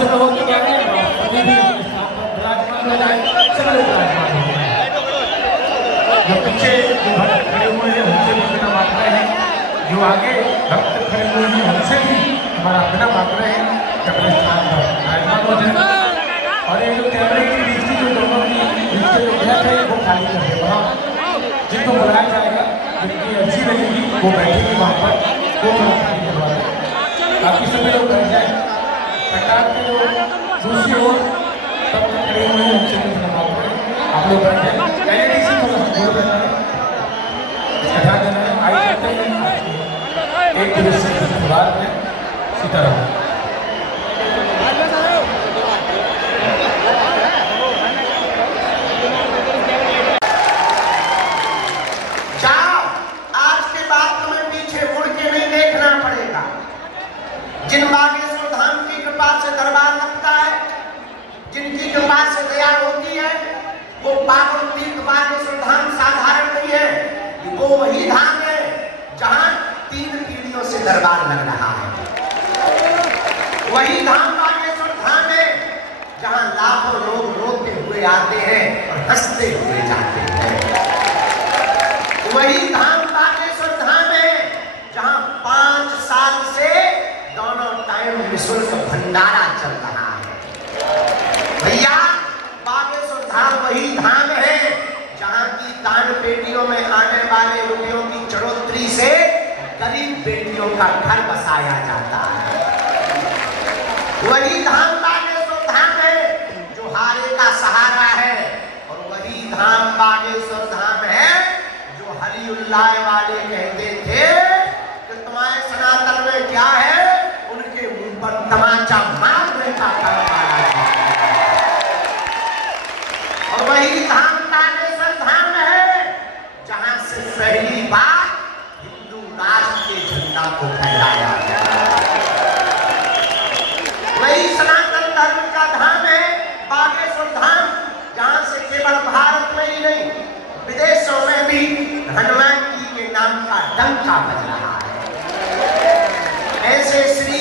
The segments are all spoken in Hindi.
समय हो चुका है, सभी भी अपने स्थान पर विराजमान हो जाए, सभी लोग विराजमान हो जाए। जो पीछे जो भक्त खड़े हुए हैं उनसे भी बिना मांग रहे हैं, जो आगे भक्त खड़े हुए हैं उनसे भी हमारा बिना मांग रहे हैं कि अपने स्थान पर विराजमान हो जाए। और ये जो कैमरे की दृष्टि जो दोनों की दृष्टि जो गैप है वो खाली कर दे, वहाँ जिनको बुलाया जाएगा, जिनकी अर्जी लगेगी वो बैठेगी वहाँ पर, वो खाली करवा दें, बाकी सभी लोग बैठ जाए। सरकार के जो दूसरी ओर सब खड़े हुए हैं उनसे भी बिना मांग रहे हैं, आप लोग बैठ जाए। एलईडीसी थोड़ा सा दूर रहना है, इसका ध्यान देना है। आई करते हैं एक दिवसीय त्योहार में सीताराम। जिन बागेश्वर धाम की कृपा से दरबार लगता है, जिनकी कृपा से दया होती है, वो पावन तीर्थ बागेश्वर धाम साधारण नहीं है, वो वही धाम है जहां 3 पीढ़ियों से दरबार लग रहा है। वही धाम बागेश्वर धाम है जहां लाखों लोग रोते हुए आते हैं और हंसते हुए जाते हैं। वही धाम बागेश्वर धाम है जहां 5 साल से दोनों टाइम निःशुल्क भंडारा चल रहा है। भैया बागेश्वर धाम वही धाम है जहां की दान पेटियों में आने वाले रुपयों की चढ़ोतरी से गरीब बेटियों का घर बसाया जाता है। वही धाम बागेश्वर धाम है जो हारे का सहारा है, और वही धाम बागेश्वर धाम है जो हरिउल्लाह वाले कहते थे कि तुम्हारे सनातन में क्या है, उनके मुंह पर तमाचा मारने का काम आया है। और वही धाम बागेश्वर धाम है जहां से पहली बार हिंदू राष्ट्र के झंडा को फहराया गया। वही सनातन धर्म का धाम है बागेश्वर धाम, जहां से केवल भारत में ही नहीं विदेशों में भी हनुमान जी के नाम का डंका बज रहा है। ऐसे श्री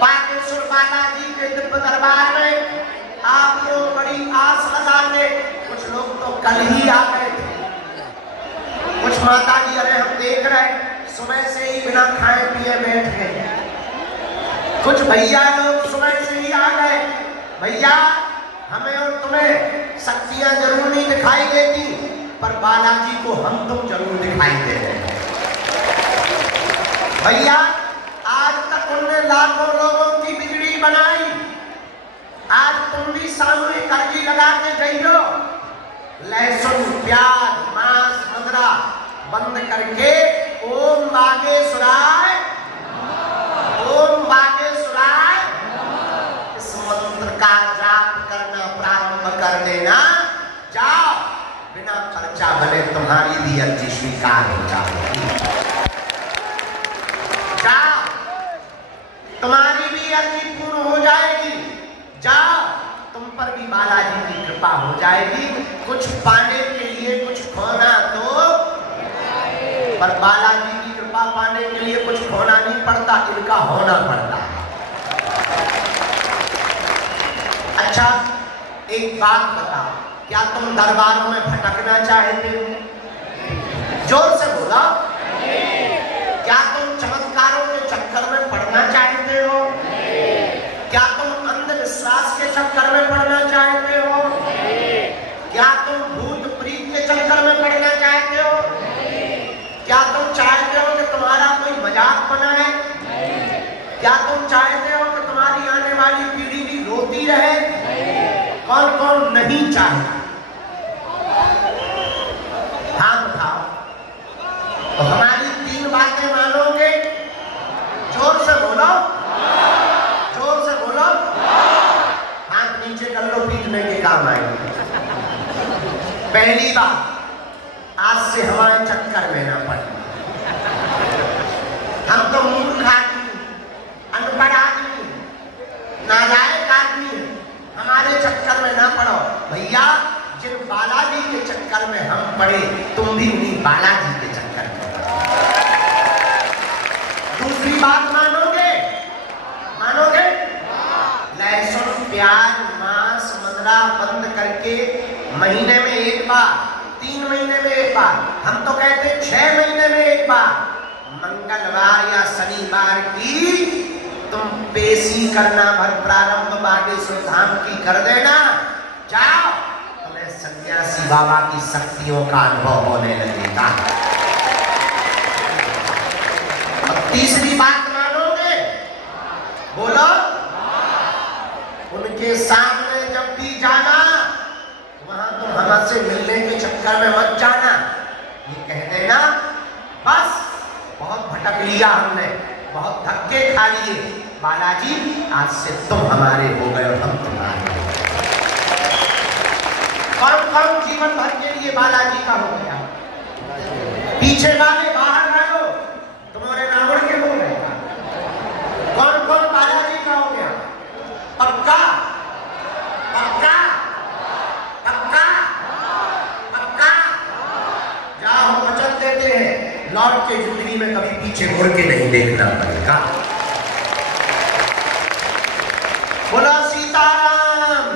बागेश्वर बालाजी के दिव्य दरबार में आप लोग बड़ी आस लगा के, कुछ लोग तो कल ही आ गए थे, कुछ माता जी अरे हम देख रहे सुबह से ही बिना खाए पिए बैठ गए, कुछ भैया लोग सुबह से ही आ गए। भैया हमें और तुम्हें शक्तियां जरूर नहीं दिखाई देती, पर बालाजी को हम तुम जरूर दिखाई दे रहे हैं। भैया आज तक उनने लाखों लोगों की बिगड़ी बनाई, आज तुम भी सामूहिक अर्जी लगा के गई हो। लहसुन प्याज मांस मदरा बंद करके ओम बागेश्वराय, ओम बागेश्वराय इस मंत्र का जाप करना प्रारंभ कर देना। जाओ, बिना खर्चा भले तुम्हारी भी अर्जी स्वीकार हो जाएगी। जाओ, तुम्हारी भी अर्जी पूर्ण हो जाएगी। जाओ, तुम पर भी बालाजी की कृपा हो जाएगी। कुछ पाने के लिए कुछ खोना तो, पर बालाजी की कृपा पाने के लिए कुछ खोना नहीं पड़ता, इनका होना पड़ता है। अच्छा एक बात बताओ, क्या तुम दरबारों में भटकना चाहते हो? जोर से बोला। क्या तुम चमत्कारों के चक्कर में पड़ना चाहते हो? क्या तुम अंधविश्वास के चक्कर में पड़ना चाहते हो? क्या तुम भूत प्रीत के चक्कर में पड़ना चाहते हो? क्या तुम चाहते हो कि तुम्हारा कोई मजाक बनाए? क्या तुम चाहते हो कि तुम्हारी आने वाली पीढ़ी भी रोती रहे? कौन कौन नहीं चाहता? हाथ उठाओ। तो हमारी 3 बातें मानोगे? जोर से बोलो, जोर से बोलो। हाथ नीचे कर लो, पीटने के काम आएंगे। पहली बात, आज से हमारे चक्कर में ना पड़े। हम तो मूर्ख आदमी, अनपढ़ आदमी, नालायक आदमी, हमारे चक्कर में ना पड़ो। भैया जिन बालाजी के चक्कर में हम पड़े, तुम भी उन्हीं बालाजी के चक्कर में। दूसरी बात मानोगे? मानोगे? करके महीने में एक बार, 3 महीने में एक बार, हम तो कहते 6 महीने में एक बार, मंगलवार या शनिवार की तुम पेशी करना भर प्रारंभ बागेश्वर धाम की कर देना। जाओ, तुम्हें सन्यासी बाबा की शक्तियों का अनुभव होने लगेगा। अब तीसरी बात मानोगे? बोलो। उनके सामने जब भी जाना, वहां तुम हमसे मिलने के चक्कर में मत जाना। ये कह देना बस बहुत भटक लिया हमने, बहुत धक्के खा लिए, बालाजी आज से तुम हमारे हो गए और हम तुम्हारे। कौन कौन जीवन भर के लिए बालाजी का हो गया? पीछे वाले बाहर रहो, तुम्हारे रावण के हो गए। कौन कौन बालाजी का हो गया? पक्का पक्का पक्का पक्का। जाओ, हम वचन देते हैं, लौट के जिंदगी में कभी पीछे मुड़ के नहीं देखना पड़ेगा। बोलो सीताराम।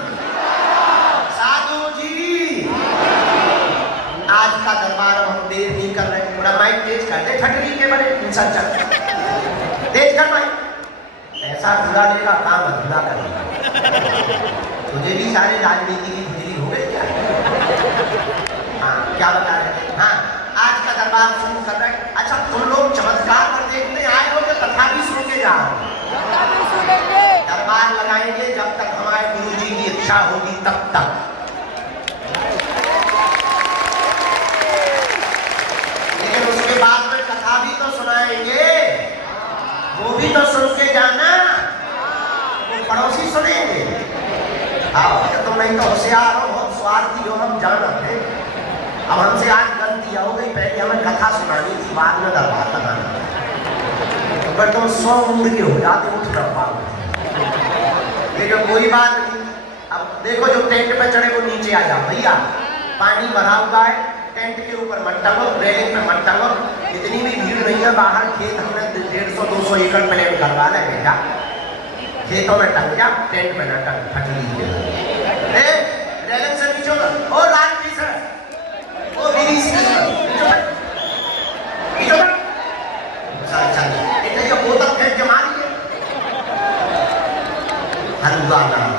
साधु जी, आज का दरबार हम देर नहीं कर रहे, थोड़ा माइक तेज कर दे, ठटरी के बड़े इंसान चल तेज कर माइक। ऐसा बुरा लेगा काम अधूरा करेगा। तुझे भी सारे राजनीति की खुजली हो गई क्या? हाँ, क्या बता रहे? हाँ, आज का दरबार शुरू कर रहे हैं। अच्छा, तुम लोग चमत्कार पर देखने आए हो तो कथा भी सुन के जाओ। दरबार लगाएंगे जब तक हमारे गुरु जी की इच्छा होगी, तब तक। लेकिन उसके बाद में कथा भी तो सुनाएंगे, वो भी तो सुन के जाना। वो पड़ोसी सुनेंगे। आओ, तुम नहीं तो होशियार हो, बहुत स्वार्थी हो, हम जानते हैं। अब हमसे आज गलती हो गई, पहले हमें कथा सुनानी थी, बाद में दरबार लगाना। तो पर तुम 100 उम्र के हो जाते, उठ कर पाओ। लेकिन कोई बात नहीं। अब देखो, जो टेंट पे चढ़े वो नीचे आ जाओ भैया। पानी भरा हुआ है, टेंट के ऊपर मत टंगो, रेलिंग पे मत टंगो। इतनी भी भीड़ नहीं है, बाहर खेत हमने 150-200 एकड़ प्लान करवा ले बेटा। खेतों में टंग जा, टेंट में न टंग, फट लीजिए। रेलिंग से नीचे ओ लाल पीस है, ओ बीड़ी सी बोतल फेंक के मारिए। हलवा नाम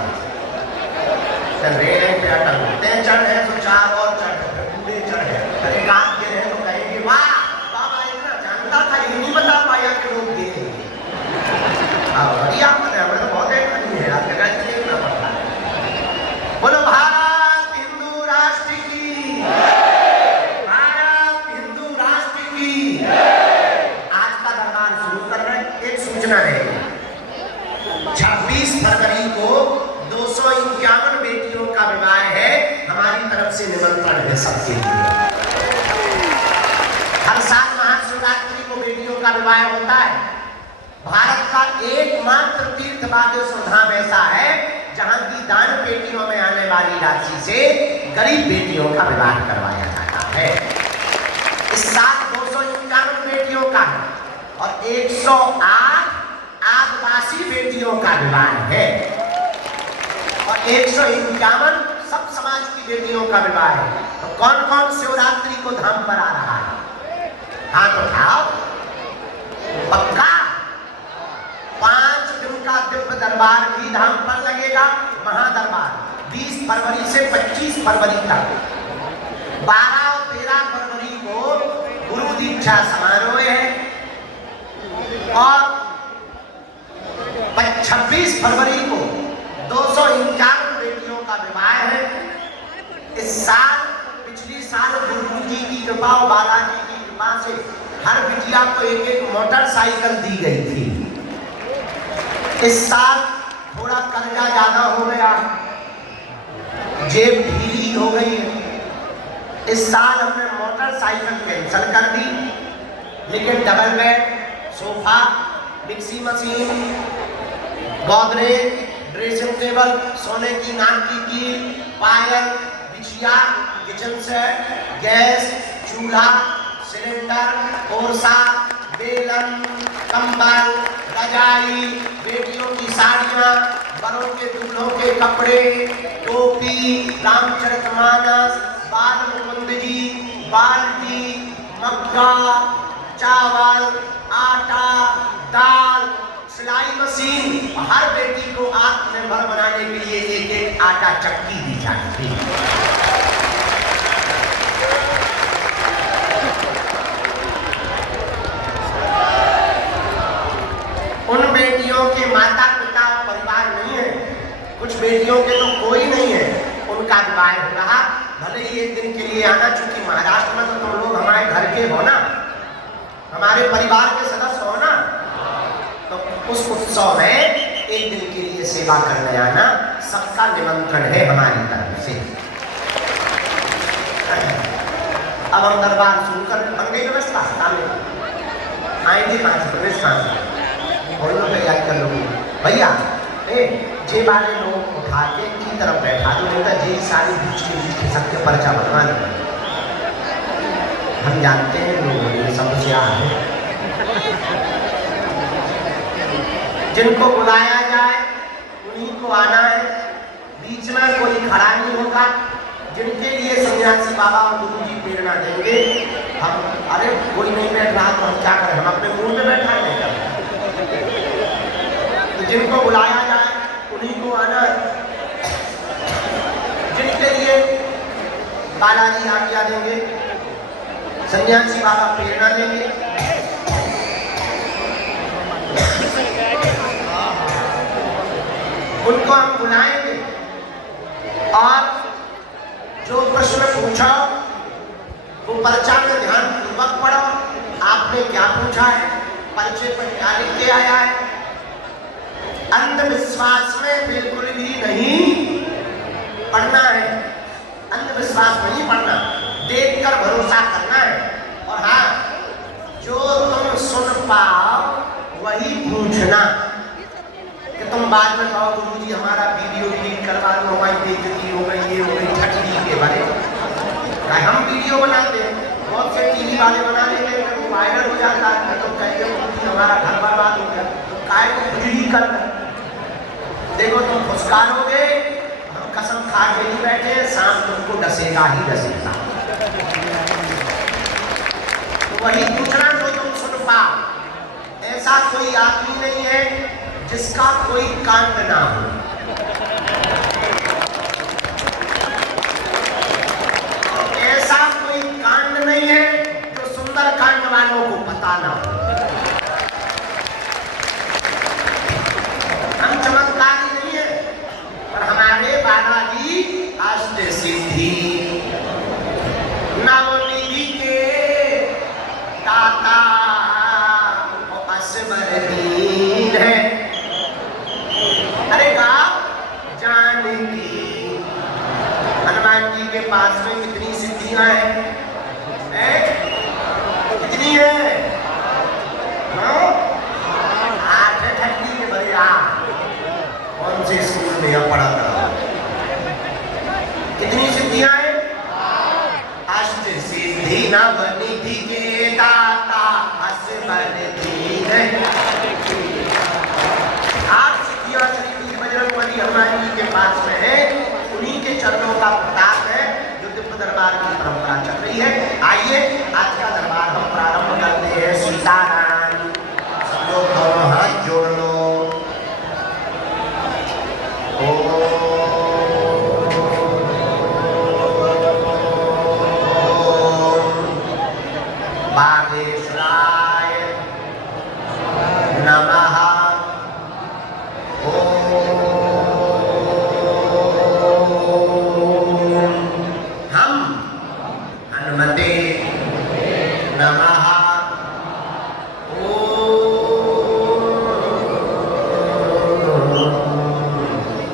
रेलिंग पे अटक चढ़ है तो 4 और चढ़, पूरे चढ़ है। एक आध गिरे हैं तो कहेंगे वाह बाबा, इतना जानता था, ये नहीं बता पाया कि लोग गिरे। बढ़िया पता है, तो बहुत एक नहीं है, आपके कैसे देखना पड़ता है। बोलो भारत हिंदू राष्ट्र की, भारत हिंदू राष्ट्र की। आज का दरबार शुरू कर रहे हैं। एक सूचना है, 26 फरवरी को 251 बेटियों का विवाह है। हमारी तरफ से निमंत्रण है सबके लिए। हर साल महाशिवरात्रि को बेटियों का विवाह होता है। भारत का एकमात्र तीर्थ बागेश्वर धाम ऐसा है जहां की दान पेटियों में आने वाली राशि से गरीब बेटियों का विवाह करवाया जाता है। इस साल 251 बेटियों का और 108 आदिवासी बेटियों का विवाह है और 151 सब समाज की बेटियों का विवाह है। तो कौन कौन शिवरात्रि को धाम पर आ रहा है? हाथ उठाओ। पक्का 5 दिन का दिव्य दरबार भी धाम पर लगेगा। महादरबार 20 फरवरी से 25 फरवरी तक। 12 और 13 फरवरी को गुरु दीक्षा समारोह है और 26 फरवरी को 251 बेटियों का विवाह है। इस साल, पिछली साल गुरु जी की कृपा और बालाजी की कृपा से हर बिटिया को एक मोटरसाइकिल दी गई थी। इस साल थोड़ा कर्जा ज्यादा हो गया, जेब ढीली हो गई है। इस साल हमने मोटरसाइकिल कैंसिल कर दी, लेकिन double bed, sofa, mixie machine, Godrej, dressing table, सोने की नाक की कील, पायल, बिछिया, किचन सेट, गैस, चूल्हा, सिलेंडर, कोरसा, बेलन, कंबल, रजाई, बेटियों की साड़ियाँ, बड़ों के दूल्हों के कपड़े, टोपी, रामचरितमानस, बाल मुकुंद जी, बाल्टी, मग्गा, चावल, आटा, दाल, सिलाई मशीन, हर बेटी को आत्मनिर्भर बनाने के लिए एक एक आटा चक्की दी जाती है। उन बेटियों के माता पिता परिवार नहीं है, कुछ बेटियों के तो कोई नहीं है, उनका विवाह हो रहा, भले ही एक दिन के लिए आना, चूंकि महाराष्ट्र में तो तुम लोग हमारे घर के हो ना, हमारे परिवार के सदस्य हो ना, तो उस उत्सव में एक दिन के लिए सेवा करने आना, सबका निमंत्रण है हमारी तरफ से। अब हम दरबार सुनकर बन गई व्यवस्था, आएंगे 5 प्रवेश और लोग तैयारी कर लोगे भैया, जे वाले लोग उठा के की तरफ बैठा दो, नहीं तो जे सारी बीच के बीच खिसक के पर्चा बनवा दो। हम जानते हैं लोगों ये समस्या है, जिनको बुलाया जाए उन्हीं को आना है, बीच में कोई खड़ा नहीं होगा। जिनके लिए सन्यासी बाबा और गुरु जी प्रेरणा देंगे, हम अरे कोई नहीं बैठ रहा तो हम क्या करें, हम अपने मुंह में बैठा नहीं कर, तो जिनको बुलाया जाए उन्हीं को आना है। जिनके लिए बालाजी आज्ञा देंगे, सन्यासी बाबा प्रेरणा देंगे, उनको हम बुलाएंगे और जो प्रश्न पूछा वो पर्चा में ध्यान पूर्वक पढ़ो, आपने क्या पूछा है, पर्चे पर क्या लिख के आया है। अंधविश्वास में बिल्कुल भी नहीं पढ़ना है, अंधविश्वास नहीं पढ़ना, देखकर भरोसा करना है। और हाँ, जो तुम सुन पाओ वही पूछना, कि तुम बाद में कहो गुरु जी हमारा वीडियो डिलीट करवा दो, हमारी बेइज्जती हो गई, ये हो गई, ठगी के बारे में। हम वीडियो बनाते हैं, बहुत से टीवी वाले बना लेते हैं, वो वायरल हो जाता है, तो कहते हैं हमारा घर बर्बाद हो गया, तो काय को खुद ही कर देखो, तुम फुसकारोगे, हम कसम खा के नहीं बैठे, सांप तुमको डसेगा ही डसेगा। तो वही पूछना जो तुम सुन पाओ। ऐसा कोई आदमी नहीं है जिसका कोई कांड ना हो, ऐसा कोई कांड नहीं है जो सुंदर कांड वालों को पता ना हो। हम चमत्कारी नहीं है, पर हमारे बालाजी अष्ट सिद्धि नवनिधि के दाता असबर दीन है। अरे गाँव जानकी, हनुमान जी के पास में कितनी सिद्धियां हैं? कितनी है? 8 ठंडी के भरे कौन से स्कूल में यह पढ़ा था? कितनी सिद्धियां हैं? अष्ट सिद्धि नवनिधि के दाता असबर दीन है। 8 सिद्धियां श्री बजरंगबली हनुमान जी के पास में है, उन्हीं के चरणों का प्रताप है जो दिव्य दरबार की परंपरा चल रही है। आइए आज का दरबार हम प्रारंभ करते हैं। सीताराम, सब लोग दोनों हाथ जोड़ लो। बागेश्वराय नमः।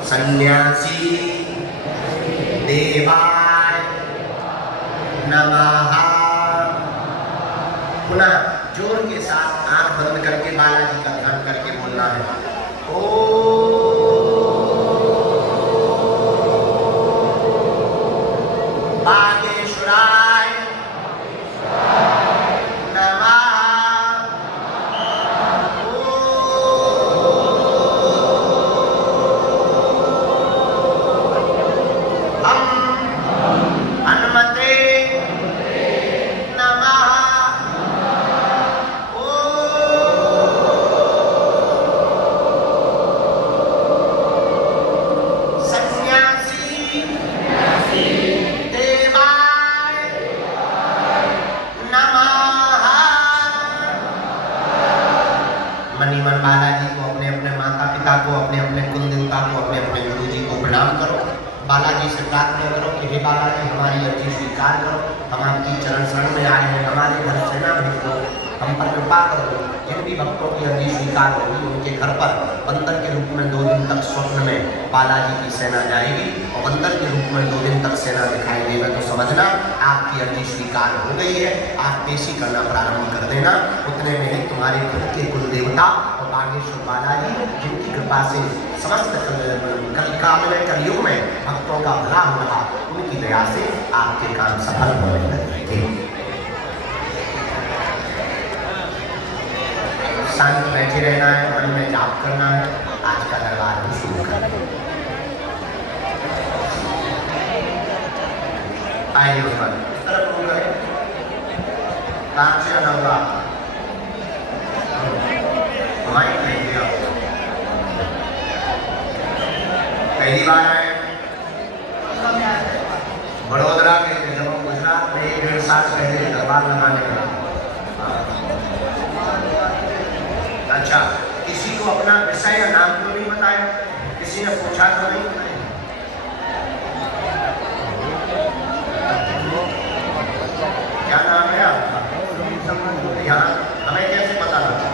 सन्यासी देवाय नमः। पुनः जोर के साथ आंख बंद करके बालाजी का ध्यान करके बोलना है। ओ बागेश्वराय नमः। हे बालाजी हमारी अर्जी स्वीकार करो, हम आपकी चरण शरण में आए हैं, हमारे घर सेना भेज दो, हम पर कृपा कर दो। जिन भी भक्तों की अर्जी स्वीकार होगी उनके घर पर बंदर के रूप में 2 दिन तक स्वप्न में बालाजी की सेना जाएगी और बंदर के रूप में 2 दिन तक सेना दिखाई देगा तो समझना आपकी अर्जी स्वीकार हो गई है। आप पेशी करना प्रारंभ कर देना। उतने में ही तुम्हारे खुद के कुल देवता और बागेश्वर बालाजी जिनकी कृपा से समस्त कलयुग में भक्तों का भला हो रहा, उनकी दया से आपके काम सफल होने लगे। शांत बैठे रहना है, मन में जाप करना है। आज का दरबार हम शुरू करें। आइए उस पर इस तरफ मुंह करें, काम से आना होगा। माइक नहीं दिया, पहली बार आए बड़ोदरा के थे, जब हम गुजरात में 1-1.5 साल पहले दरबार लगाने लगा। अच्छा, किसी को अपना विषय या नाम तो नहीं बताया, किसी ने पूछा तो नहीं बताया। क्या नाम है आपका? यहाँ हमें कैसे पता लगा?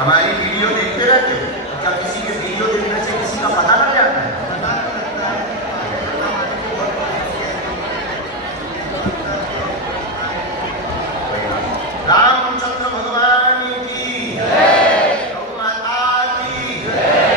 हमारी वीडियो देखते रहते हो? क्या किसी के वीडियो देखने से किसी का पता लग जाता है? रामचंद्र भगवान की जय, गौ माता की जय।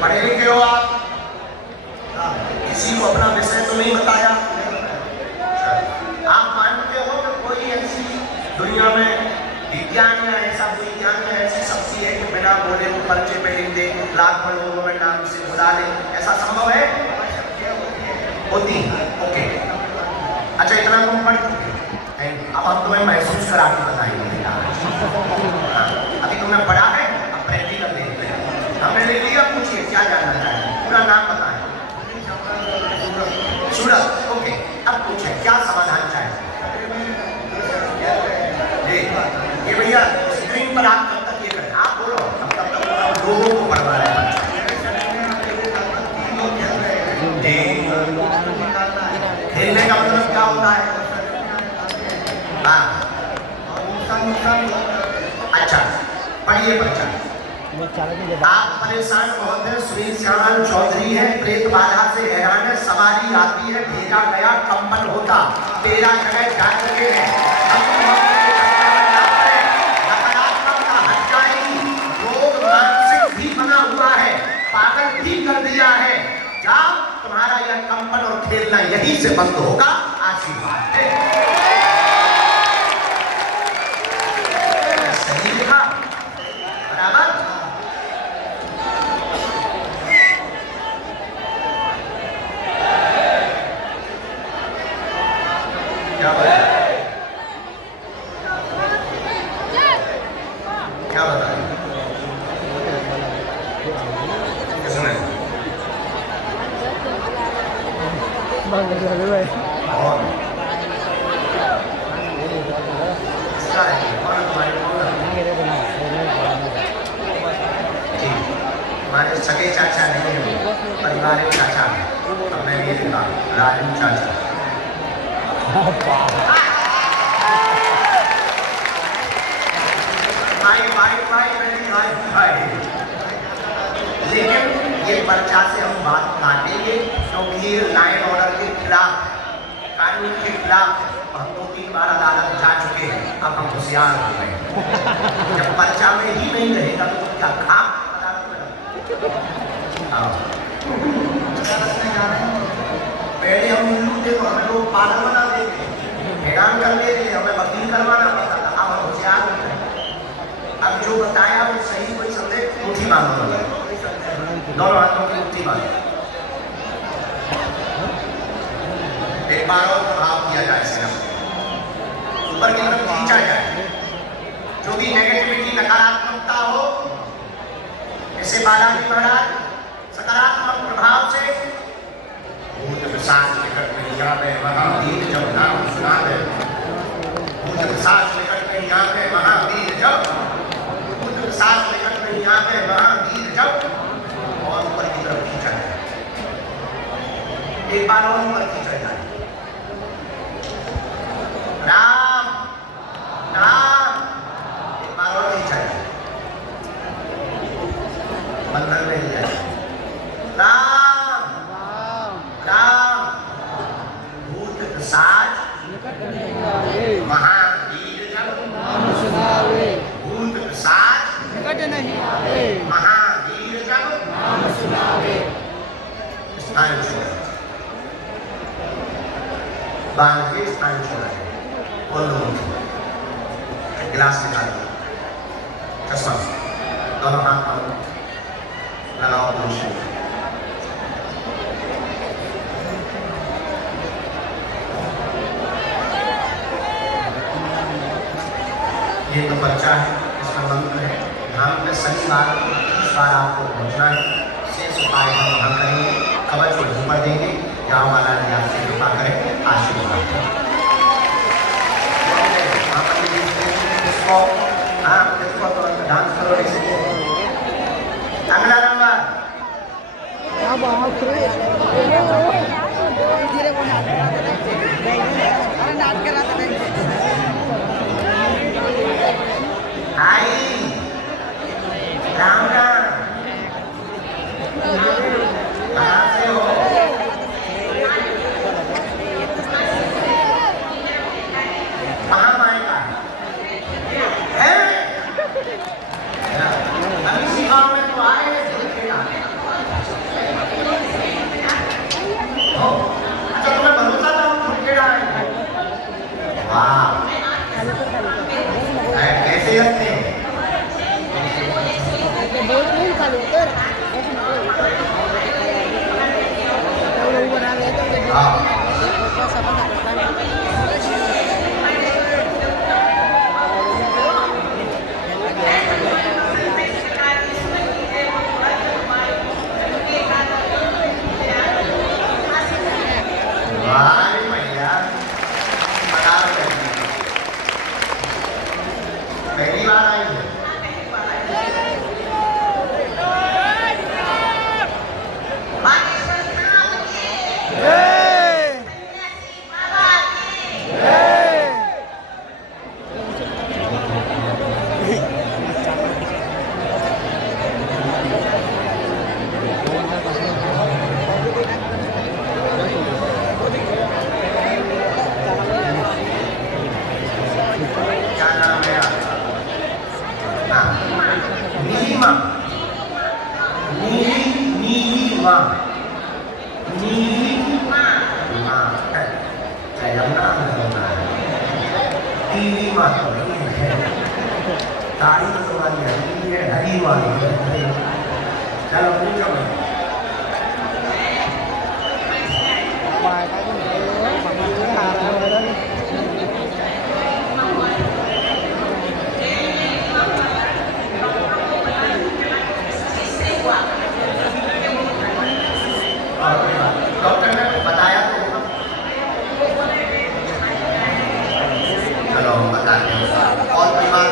पढ़े लिखे हो आप? किसी को अपना विषय तो नहीं बताया? आप मानते हो कि कोई ऐसी दुनिया में विज्ञान या ऐसा विज्ञान या ऐसी शक्ति है कि बिना बोले वो पर्चे पे लिख दे, लाखों लोगों में नाम से बुला ले? ऐसा संभव है? होती है। ओके, अच्छा इतना तुम पढ़ चुके, अब हम तुम्हें महसूस करा के बताएंगे। अभी तुमने पढ़ा है, अब प्रैक्टिकल देख लिया। हमने ले लिया, पूछिए क्या जानना चाहेंगे? पूरा नाम बताएं। सूरज, ओके। अब पूछे क्या समाधान चाहेंगे? ये भैया स्क्रीन पर आप कब तक ये करें, आप बोलो, हम तब तक लोगों को पढ़वा रहे हैं। खेलने का मतलब क्या होता है? हाँ, अच्छा पढ़िए बच्चा। आप परेशान बहुत हैं, सुनील श्यामल चौधरी है, प्रेत बाधा से हैरान है, सवारी आती है, भेजा गया कंपन होता, तेरा जगह जा चुके हैं, नकारात्मकता हट जाएगी, रोग मानसिक भी बना हुआ है, पागल भी कर दिया है, जाओ तुम्हारा यह कंपन और खेलना यहीं से बंद होगा। आशीर्वाद है। सही लिखा? बराबर? क्या बताया? क्या बताया? किसने? और इसका है कौन तुम्हारे हमारे सगे चाचा नहीं है, पारिवारिक चाचा। अब मैं ये लिखा राजू चाचा। लेकिन ये पर्चा से हम बात काटेंगे क्योंकि ये लाइन ऑर्डर के खिलाफ, कानून के खिलाफ हम 2-3 बार अदालत जा चुके हैं। अब हम होशियार हो गए। जब पर्चा में ही नहीं रहेगा तो क्या काम? पहले हम हिंदू थे तो हमें लोग पागल बना देते, हैरान कर देते, हमें वकील करवाना पड़ता था। अब हम होशियार हो गए। अब जो बताया वो सही कोई समझे, मुट्ठी मांगो, दोनों हाथों की मुट्ठी मांगो। एक बार और प्रभाव किया जाए इसे ऊपर की तरफ खींचा जाए। जो भी नेगेटिविटी नकारात्मकता हो ऐसे बालाजी महाराज सकारात्मक प्रभाव से भूत पिशाच निकट नहीं आवे महावीर जब नाम सुनावे। भूत पिशाच निकट नहीं आवे महावीर जब। भूत पिशाच निकट नहीं आवे महावीर जब। और ऊपर की तरफ खींचा जाए। एक बार और ऊपर खींचा जाए। राम राम। एक बार और खींचा जाए। बंधन में जाए। राम राम। भूत पिशाच महावीर जब। भूत पिशाच महावीर जब। स्थान छोड़ा। बांध के स्थान छोड़ा है। खोल दो गिलास निकालो। चश्मा दोनों हाथ पर लगाओ। दूसरे ये तो बच्चा है, इसका मंत्र है। धाम में शनिवार 30 बार आपको पहुंचना है। शेष उपाय हम वहाँ करेंगे। कवच को ऊपर देंगे। गाँव वाला जी आपसे कृपा करें, आशीर्वाद इसको तो डांस करो। अगला नंबर आई राम राम। कहाँ से हो? कहाँ मायका है? हम इसी गाँव में तो आए हैं। अच्छा तुम्हें भरोसा था हम झुकेड़ा है? वाह कैसे हंसते हैं? पहली बार आई है। क्या नाम है आपका? नीलिमा। नीलिमा। नीलिमा। जयमना नीलिमा तो नहीं है। तारीख तो वाली है, हरी वाली है। चलो पूछो। डॉक्टर ने बताया तो होगा। चलो बताते हैं। और कोई बात?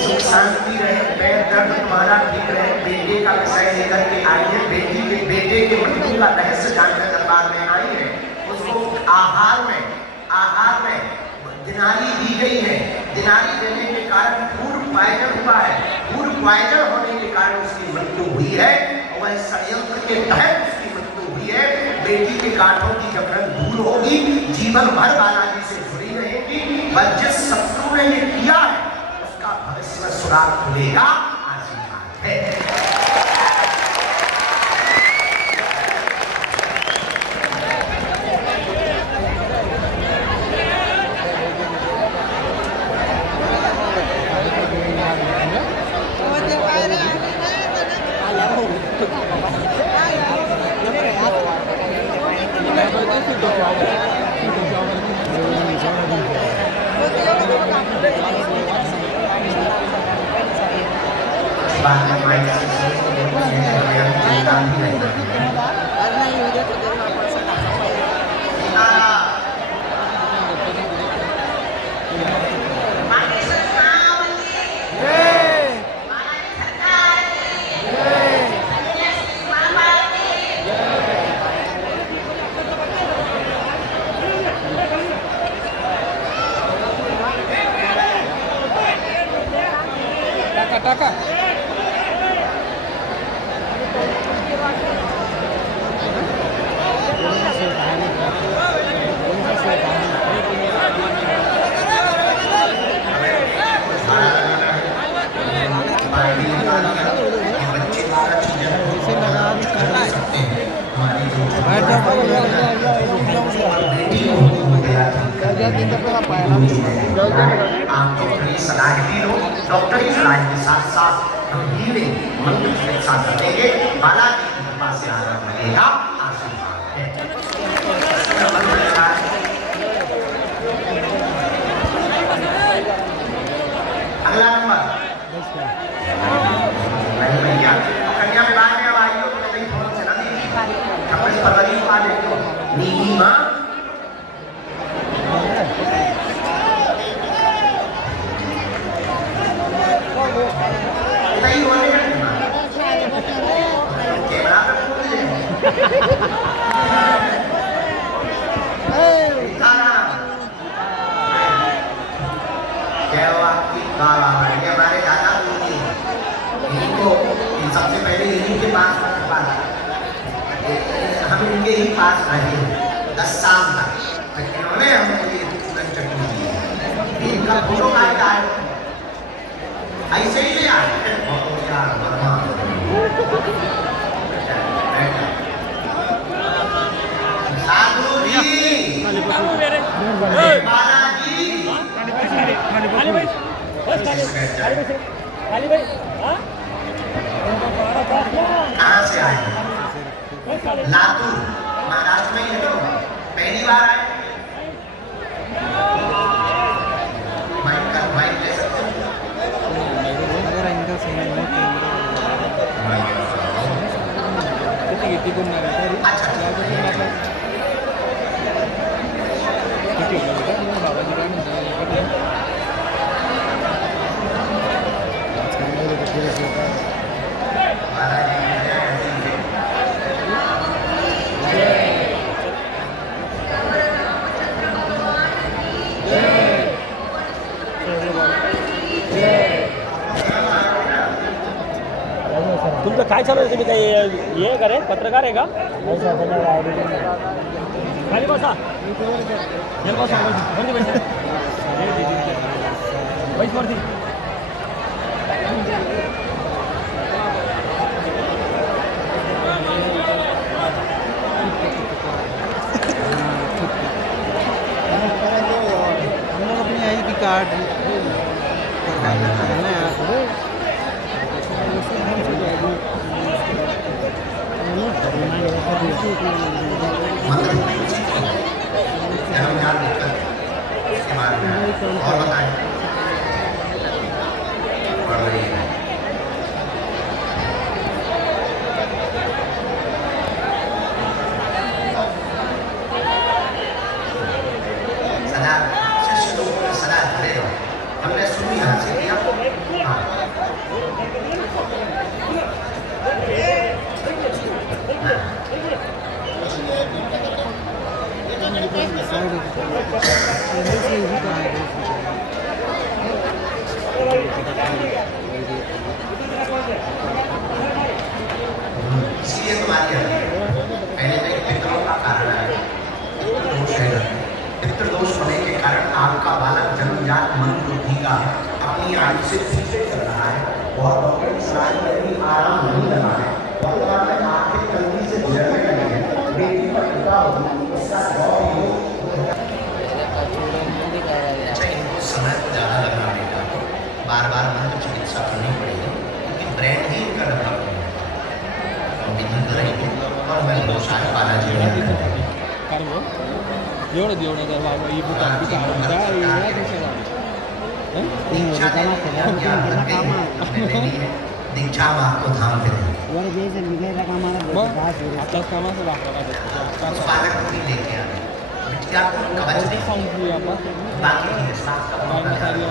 सुख शांति रहे, पैर दर्द तुम्हारा ठीक रहे। बेटे का विषय लेकर के आई है। बेटे के मृत्यु का रहस्य जानकर दरबार में आई है। उसको आहार में दिनारी दी गई है। दिनारी देने के कारण फूड पॉइजन हुआ है। फूड पॉइजन होने के कारण उसकी मृत्यु हुई है। और वह षड्यंत्र के तहत उसकी मृत्यु हुई है। बेटी के कांटों की जबरन दूर होगी। जीवन भर बालाजी से जुड़ी रहेगी। वह जिस शत्रु ने ये किया है उसका भविष्य में सुराग खुलेगा। आशीर्वाद है। बाद में माइक से चिंता भी नहीं करनी है। टाका बच्चे सारा चीजें कर सकते हैं। हमारी जो बेटी को आप डॉक्टरी सलाह भी लो। डॉक्टरी सलाह के साथ साथ हम हीरे मंत्र चिकित्सा करेंगे। बालाजी की कृपा से आराम मिलेगा। आशीर्वाद है। अगला नंबर भैया कन्या विवाह में अब आई हो तो नहीं थोड़ा से नदी 26 फरवरी को आ जाएगी नीली माँ नहीं होने का कैमरा पे खोल ले ये हमारे दादा इनको सबसे पहले इन्हीं के पास हम इनके ही पास रहे 10 साल तक। इन्होंने हमको ये चटनी दी। इनका फोटो आएगा ऐसे ही ले आए साधु जी बालाजी कहाँ से आए? लातूर महाराष्ट्र में ही है। तो पहली बार आए। माइक ले सकते हो? तुमचं काय चालू आहे? तुम्ही काही हे करे पत्रकार आहे का? खाली बसा वरती वरती कार्ड और बताएं बढ़ रही है। सलाह शिष्य लोगों की सलाह खड़े रहो। हमने सुनी यहाँ से किया। इसलिए तुम्हारी पहले तो पितरों का कारण है। पितृदोष होने के कारण आपका बालक जन्मजात मन बुद्धि का अपनी आयु से पीछे चल रहा है और डॉक्टर की सलाह में भी आराम नहीं लगा है। वर्तमान में आर्थिक तंगी से गुजरने लगी है। बेटी पर कृपा होगी उसका समय को ज़्यादा लगना पड़ेगा। बार बार मंत्र चिकित्सा करनी पड़ेगी क्योंकि ब्रेन ही इनका लगना पड़ेगा। तो विधि करेंगे और मैं बहुत सारे बालाजी दीक्षा हम आपको धाम पे देंगे मग आपल्याच कामाचं दाखवला स्वागत पूरी लेके आ रहे हैं। बिटिया को कवच दे सांगितली आपण बाकी की सांस का बहुत काय खराब है। चालू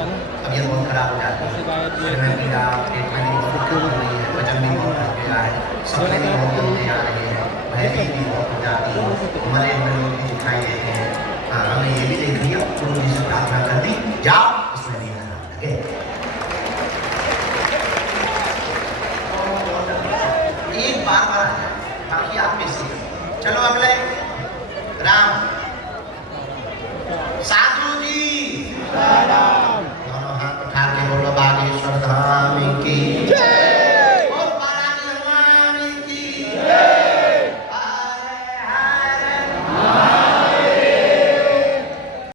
अब ये बहुत खराब हो जाता कसं है काय सिर में पीड़ा पेट में भी बहुत दिक्कत हो रही है वजन भी बहुत बढ़ गया है सपने भी बहुत होते जा रहे हैं भयभीत भी बहुत हो जाती है मरे हुए लोग भी दिखाई देते हैं हाँ हमने ये भी देख लिया गुरु जी से प्रार्थना कर दी जाओ